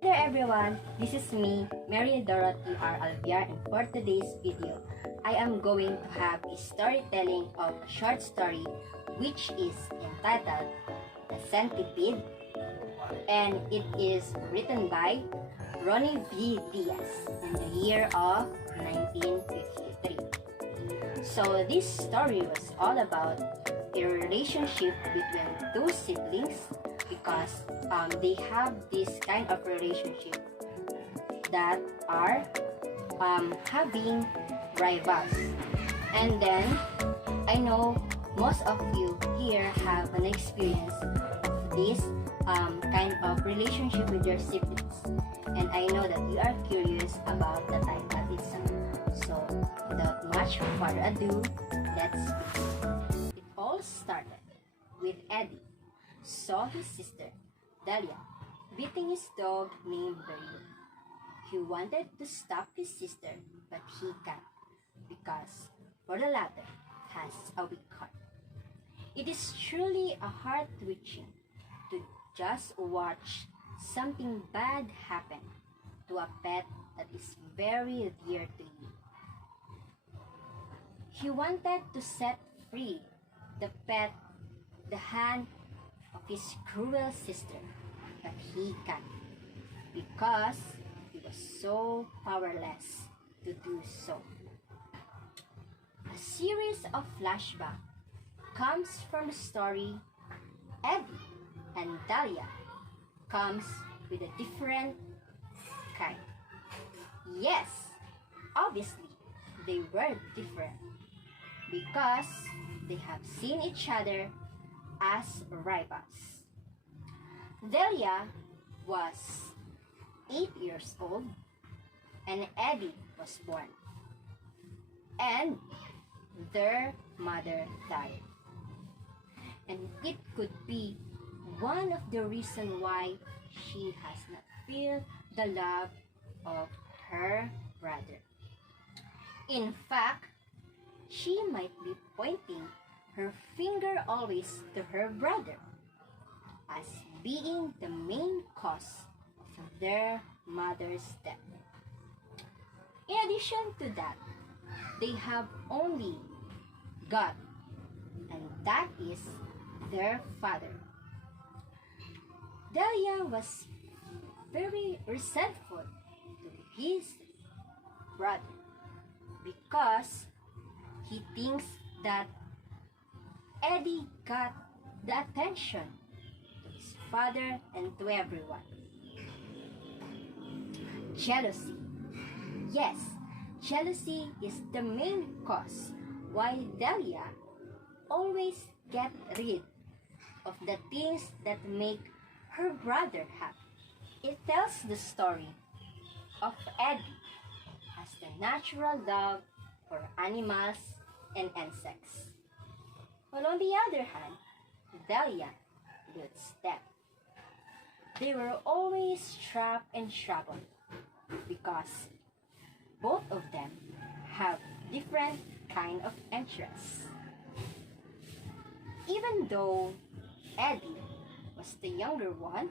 Hello everyone, this is me, Mary Dorothy R. Alviar, and for today's video, I am going to have a storytelling of a short story which is entitled The Centipede, and it is written by Ronnie V. Diaz in the year of 1953. So this story was all about a relationship between two siblings because they have this kind of relationship that are having rivals. And then I know most of you here have an experience of this kind of relationship with your siblings, and I know that you are curious about the time that it's so without much further ado, let's begin. It all started with Eddie saw his sister, Delia, beating his dog named Berlin. He wanted to stop his sister, but he can't, because for the latter has a weak heart. It is truly a heart-wrenching to just watch something bad happen to a pet that is very dear to you. He wanted to set free the pet, the hand of his cruel sister, but he can't because he was so powerless to do so. A series of flashbacks comes from the story. Eddie and Dahlia comes with a different kind. Yes, obviously they were different because they have seen each other as rivals. Delia was 8 years old and Eddie was born, and their mother died. And it could be one of the reasons why she has not felt the love of her brother. In fact, she might be pointing her finger always to her brother as being the main cause of their mother's death. In addition to that, they have only God, and that is their father. Delia was very resentful to his brother because he thinks that Eddie got the attention to his father and to everyone. Jealousy. Yes, jealousy is the main cause why Delia always get rid of the things that make her brother happy. It tells the story of Eddie as the natural love for animals and insects. While on the other hand, Delia loses them. They were always trapped and troubled because both of them have different kind of interests. Even though Eddie was the younger one,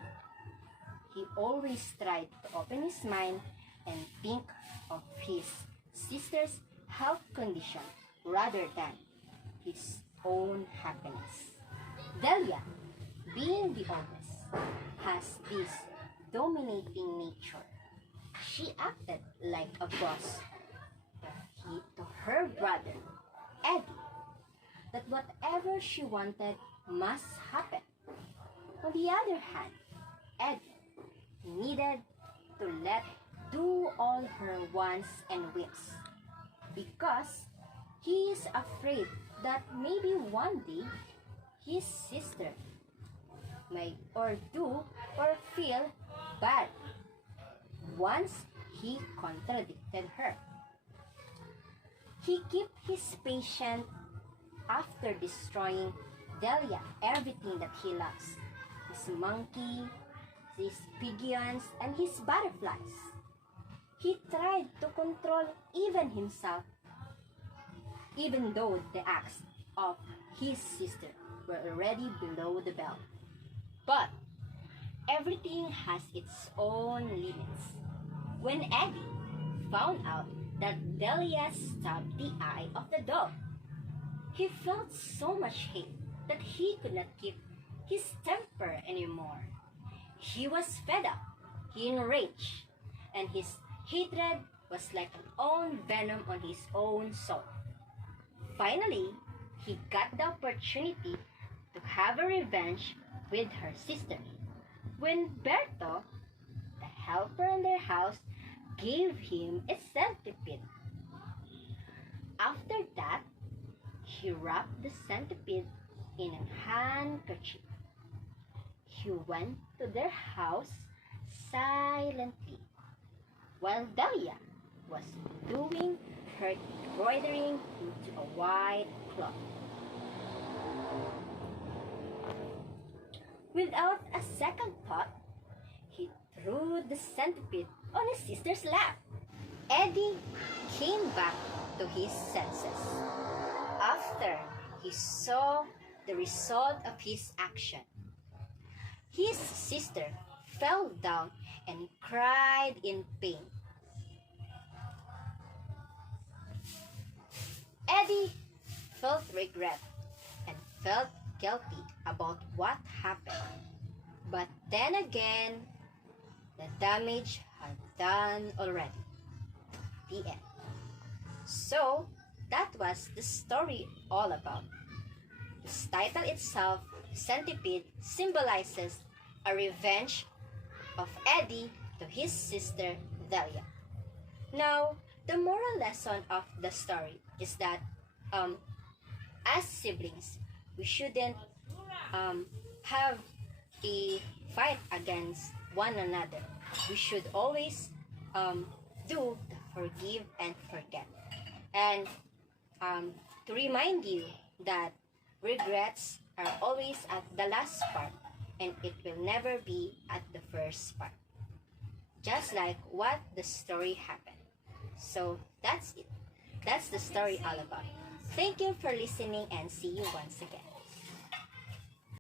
he always tried to open his mind and think of his sister's health condition rather than his own happiness. Delia, being the oldest, has this dominating nature. She acted like a boss to her brother, Eddie, that whatever she wanted must happen. On the other hand, Eddie needed to let do all her wants and whims because he is afraid that maybe one day his sister may or do or feel bad once he contradicted her. He kept his patience after destroying Delia everything that he loves. His monkey, his pigeons, and his butterflies. He tried to control even himself, even though the acts of his sister were already below the belt. But everything has its own limits. When Eddie found out that Delia stabbed the eye of the dog, he felt so much hate that he could not keep his temper anymore. He was fed up, he enraged, and his hatred was like an own venom on his own soul. Finally, he got the opportunity to have a revenge with her sister. When Berto, the helper in their house, gave him a centipede. After that, he wrapped the centipede in a handkerchief. He went to their house silently while Dahlia was doing her embroidering into a white cloth. Without a second thought, he threw the centipede on his sister's lap. Eddie came back to his senses after he saw the result of his action. His sister fell down and cried in pain. Eddie felt regret and felt guilty about what happened. But then again, the damage had done already. The end. So, that was the story all about. The title itself, Centipede, symbolizes a revenge of Eddie to his sister Delia. Now, the moral lesson of the story is that as siblings, we shouldn't have a fight against one another. We should always do the forgive and forget. And to remind you that regrets are always at the last part and it will never be at the first part. Just like what the story happened. So that's it. That's the story all about. Thank you for listening and see you once again.